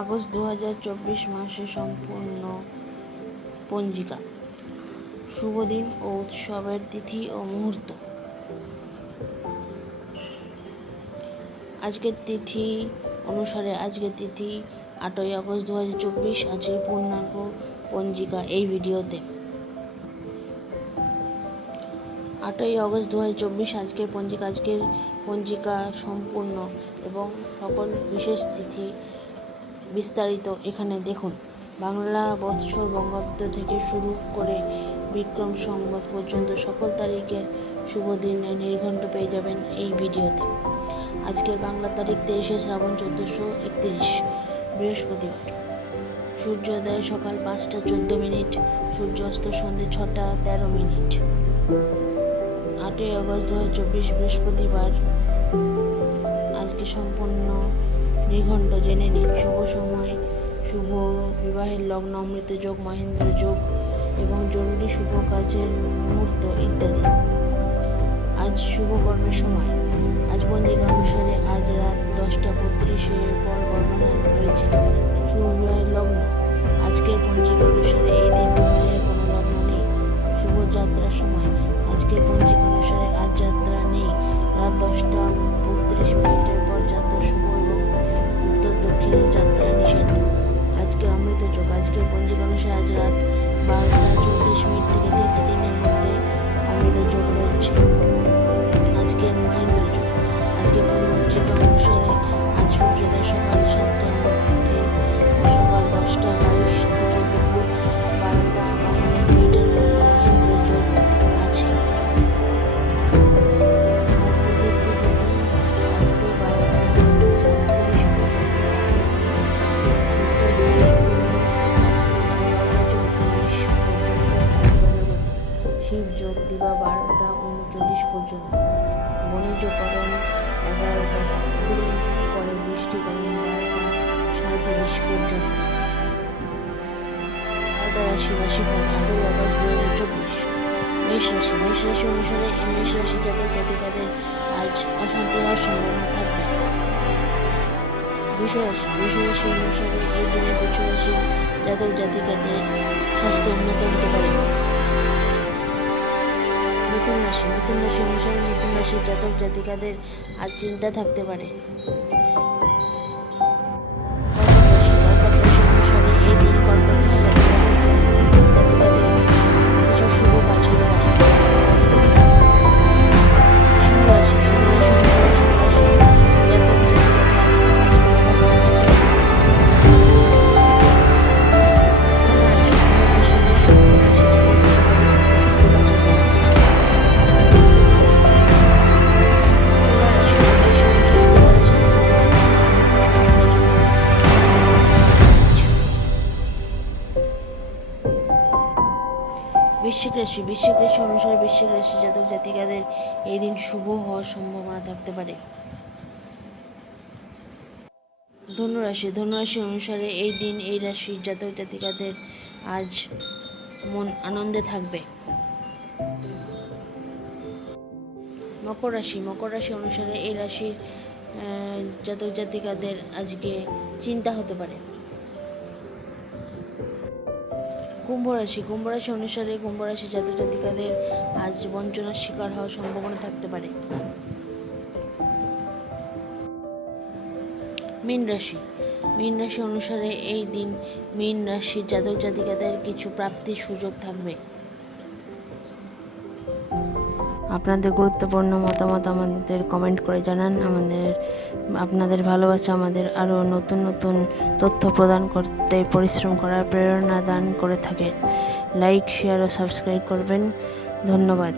August দু হাজার চব্বিশ মাসে সম্পূর্ণ পঞ্জিকা। শুভ দিন ও উৎসবের তিথি ও মুহূর্ত। আজকের তিথি অনুসারে আজকের তিথি আটই আগস্ট দু হাজার চব্বিশ, আজকের পূর্ণাঙ্গ পঞ্জিকা এই ভিডিওতে। আটই আগস্ট দু হাজার চব্বিশ, আজকের পঞ্জিকা আজকের পঞ্জিকা সম্পূর্ণ এবং সকল বিশেষ তিথি বিস্তারিত এখানে দেখুন। বাংলা বৎসর বঙ্গাব্দ থেকে শুরু করে বিক্রম সংবাদ পর্যন্ত সকল তারিখের শুভ দিনের নির্ঘণ্ট পেয়ে যাবেন এই ভিডিওতে। আজকের বাংলা তারিখ তেইশে শ্রাবণ চোদ্দোশো একত্রিশ, বৃহস্পতিবার। সূর্যোদয় সকাল পাঁচটা চোদ্দ মিনিট, সূর্যাস্ত সন্ধে ছটা তেরো মিনিট। আটই আগস্ট দু হাজার চব্বিশ বৃহস্পতিবার। আজকে সম্পূর্ণ নিঘণ্ট জেনে নিন। শুভ সময়, শুভ বিবাহের লগ্ন, অমৃত যোগ, মহেন্দ্র যোগ এবং জরুরি শুভ কাজের মুহূর্ত ইত্যাদি। আজ শুভ কর্মের সময়। আজ পঞ্জিকা অনুসারে আজ রাত দশটা বত্রিশের পর গর্ভাধান রয়েছে। শুভ বিবাহের লগ্ন। আজকের পঞ্জিকা অনুসারে এই দিন বিবাহের কোনো লগ্ন নেই। শুভ যাত্রার সময়। আজকের পঞ্জিকা অনুসারে আজ যাত্রা নেই। রাত দশটা বত্রিশ মিনিটের পর যাত্রা শুভ দক্ষিণে যাত্রা নিষেধ আজকে অমৃত যোগ, আজকে পঞ্জিকা অনুসারে আজ রাত বারোটা চব্বিশ মিনিট থেকে তিনটে তিনের মধ্যে অমৃত যোগ রয়েছে। বারোটা উনচল্লিশ পর্যন্ত। বণিজ্যকরণ এগারোটা কুড়ি, পরে বারোটা সাঁত্রিশ পর্যন্ত। বারোটা রাশি রাশিফল আটই আগস্ট দু হাজার চব্বিশ। মেষ রাশি মেষ রাশি অনুসারে মেষ রাশি জাতক জাতিকাদের আজ অশান্তি হওয়ার সম্ভাবনা থাকবে। বৃষরাশি বৃষরাশি অনুসারে এই দিনে বৃষরাশি জাতক জাতিকাদের স্বাস্থ্য উন্নত হতে পারে। মিথুন রাশি মিথুন রাশি অনুসারে মিথুন রাশির জাতক জাতিকাদের আজ চিন্তা থাকতে পারে বৃশ্চিক রাশি বৃশ্চিক রাশি অনুসারে বৃশ্চিক রাশি জাতক জাতিকাদের এই দিন শুভ হওয়ার সম্ভাবনা থাকতে পারে। ধনুরাশি ধনুরাশি অনুসারে এই দিন এই রাশির জাতক জাতিকাদের আজ মন আনন্দে থাকবে। মকর রাশি মকর রাশি অনুসারে এই রাশির জাতক জাতিকাদের আজকে চিন্তা হতে পারে। কুম্ভ রাশি। কুম্ভ রাশি অনুসারে কুম্ভ রাশি জাতক জাতিকাদের আজ বঞ্চনার শিকার হওয়ার সম্ভাবনা থাকতে পারে। মীন রাশি। মীন রাশি অনুসারে এই দিন মীন রাশির জাতক জাতিকাদের কিছু প্রাপ্তির সুযোগ থাকবে। আপনাদের গুরুত্বপূর্ণ মতামত আমাদের কমেন্ট করে জানান। আমাদের, আপনাদের ভালোবাসা আমাদের আরও নতুন নতুন তথ্য প্রদান করতে, পরিশ্রম করার প্রেরণা দান করে থাকে। লাইক শেয়ার ও সাবস্ক্রাইব করবেন। ধন্যবাদ।